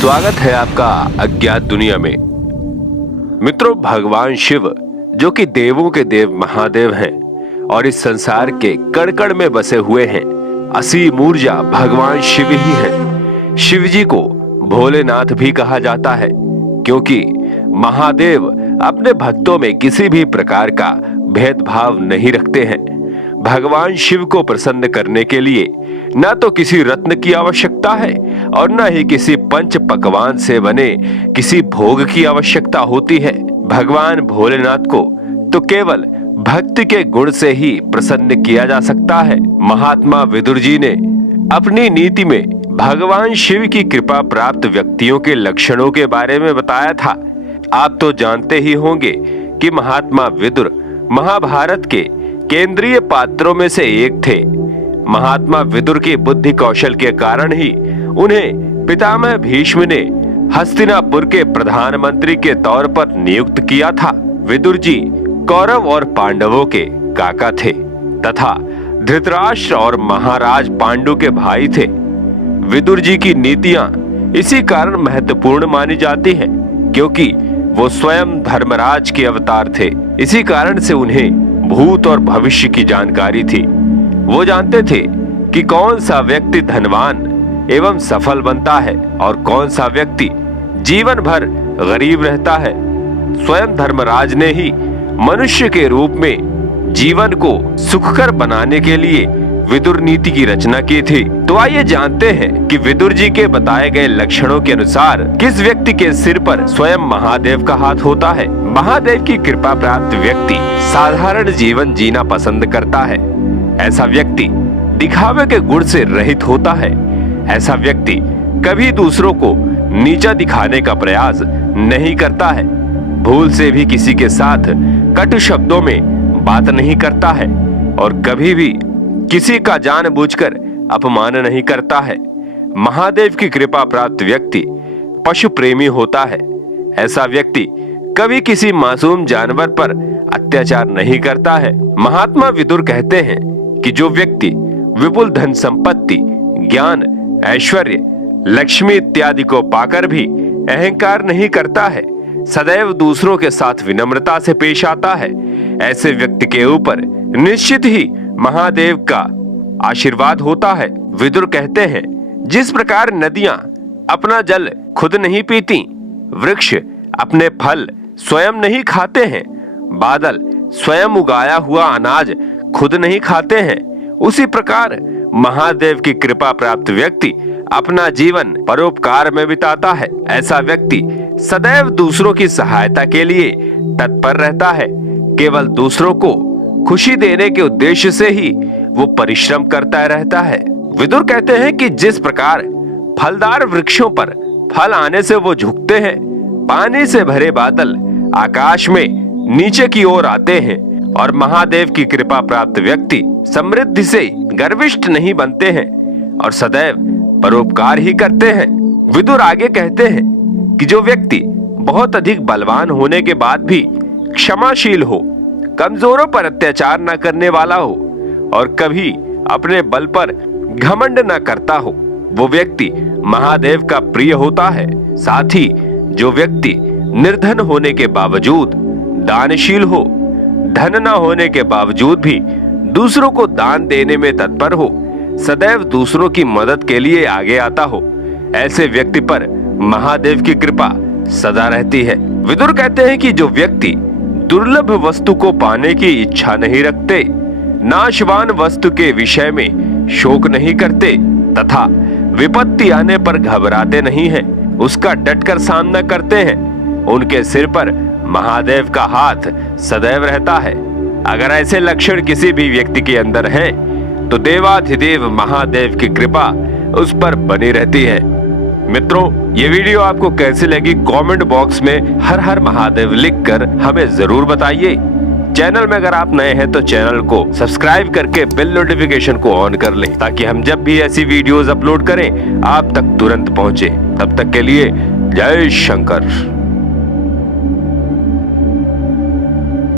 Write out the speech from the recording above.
स्वागत है आपका अज्ञात दुनिया में। मित्रों, भगवान शिव जो कि देवों के देव महादेव हैं और इस संसार के कण कण में बसे हुए हैं, असीम ऊर्जा भगवान शिव ही हैं। शिव जी को भोलेनाथ भी कहा जाता है क्योंकि महादेव अपने भक्तों में किसी भी प्रकार का भेदभाव नहीं रखते हैं। भगवान शिव को प्रसन्न करने के लिए न तो किसी रत्न की आवश्यकता है और न ही किसी पंच पकवान से बने किसी भोग की आवश्यकता होती है। भगवान भोलेनाथ को तो केवल भक्ति के गुण से ही प्रसन्न किया जा सकता है। महात्मा विदुर जी ने अपनी नीति में भगवान शिव की कृपा प्राप्त व्यक्तियों के लक्षणों के बारे में बताया था। आप तो जानते ही होंगे कि महात्मा विदुर महाभारत के केंद्रीय पात्रों में से एक थे। महात्मा विदुर की बुद्धि कौशल के कारण ही उन्हें पितामह भीष्म ने हस्तिनापुर के प्रधानमंत्री के तौर पर नियुक्त किया था। विदुर जी कौरव और पांडवों के काका थे तथा धृतराष्ट्र और महाराज पांडु के भाई थे। विदुर जी की नीतियां इसी कारण महत्वपूर्ण मानी जाती हैं क्योंकि वो स्वयं धर्मराज के अवतार थे। इसी कारण से उन्हें भूत और भविष्य की जानकारी थी। वो जानते थे कि कौन सा व्यक्ति धनवान एवं सफल बनता है और कौन सा व्यक्ति जीवन भर गरीब रहता है। स्वयं धर्मराज ने ही मनुष्य के रूप में जीवन को सुखकर बनाने के लिए विदुर नीति की रचना की थी। तो आइए जानते हैं कि विदुर जी के बताए गए लक्षणों के अनुसार किस व्यक्ति के सिर पर स्वयं महादेव का हाथ होता है। महादेव की कृपा प्राप्त व्यक्ति साधारण जीवन जीना पसंद करता है। ऐसा व्यक्ति दिखावे के गुण से रहित होता है। ऐसा व्यक्ति कभी दूसरों को नीचा दिखाने का प्रयास नहीं करता है। भूल से भी किसी के साथ कटु शब्दों में बात नहीं करता है और कभी भी किसी का जानबूझकर अपमान नहीं करता है। महादेव की कृपा प्राप्त व्यक्ति पशु प्रेमी होता है। ऐसा व्यक्ति कभी किसी मासूम जानवर पर अत्याचार नहीं करता है। महात्मा विदुर कहते हैं कि जो व्यक्ति विपुल धन संपत्ति, ज्ञान, ऐश्वर्य, लक्ष्मी इत्यादि को पाकर भी अहंकार नहीं करता है, सदैव दूसरों के साथ विनम्रता से पेश आता है, ऐसे व्यक्ति के ऊपर निश्चित ही महादेव का आशीर्वाद होता है। विदुर कहते हैं, जिस प्रकार नदियां अपना जल खुद नहीं पीती, वृक्ष अपने फल स्वयं नहीं खाते हैं, बादल स्वयं उगाया हुआ अनाज खुद नहीं खाते हैं, उसी प्रकार महादेव की कृपा प्राप्त व्यक्ति अपना जीवन परोपकार में बिताता है। ऐसा व्यक्ति सदैव दूसरों की सहायता के लिए तत्पर रहता है। केवल दूसरों को खुशी देने के उद्देश्य से ही वो परिश्रम करता रहता है। विदुर कहते हैं कि जिस प्रकार फलदार वृक्षों पर फल आने से वो झुकते हैं, पानी से भरे बादल आकाश में नीचे की ओर आते हैं और महादेव की कृपा प्राप्त व्यक्ति समृद्धि से गर्विष्ठ नहीं बनते हैं और सदैव परोपकार ही करते हैं। विदुर आगे कहते हैं कि जो व्यक्ति बहुत अधिक बलवान होने के बाद भी क्षमाशील हो, कमजोरों पर अत्याचार न करने वाला हो और कभी अपने बल पर घमंड न करता हो, वो व्यक्ति महादेव का प्रिय होता है। साथ ही जो व्यक्ति निर्धन होने के बावजूद दानशील हो, धन न होने के बावजूद भी दूसरों को दान देने में तत्पर हो, सदैव दूसरों की मदद के लिए आगे आता हो, ऐसे व्यक्ति पर महादेव की कृपा सदा रहती है। विदुर कहते हैं कि जो व्यक्ति दुर्लभ वस्तु को पाने की इच्छा नहीं रखते, नाशवान वस्तु के विषय में शोक नहीं करते तथा विपत्ति आने पर घबराते नहीं हैं, उसका डटकर सामना करते हैं, उनके सिर पर महादेव का हाथ सदैव रहता है। अगर ऐसे लक्षण किसी भी व्यक्ति के अंदर हैं, तो देवाधिदेव महादेव की कृपा उस पर बनी रहती है। मित्रों, ये वीडियो आपको कैसी लगी कमेंट बॉक्स में हर हर महादेव लिखकर हमें जरूर बताइए। चैनल में अगर आप नए हैं तो चैनल को सब्सक्राइब करके बेल नोटिफिकेशन को ऑन कर लें ताकि हम जब भी ऐसी वीडियोस अपलोड करें आप तक तुरंत पहुंचे। तब तक के लिए जय शंकर।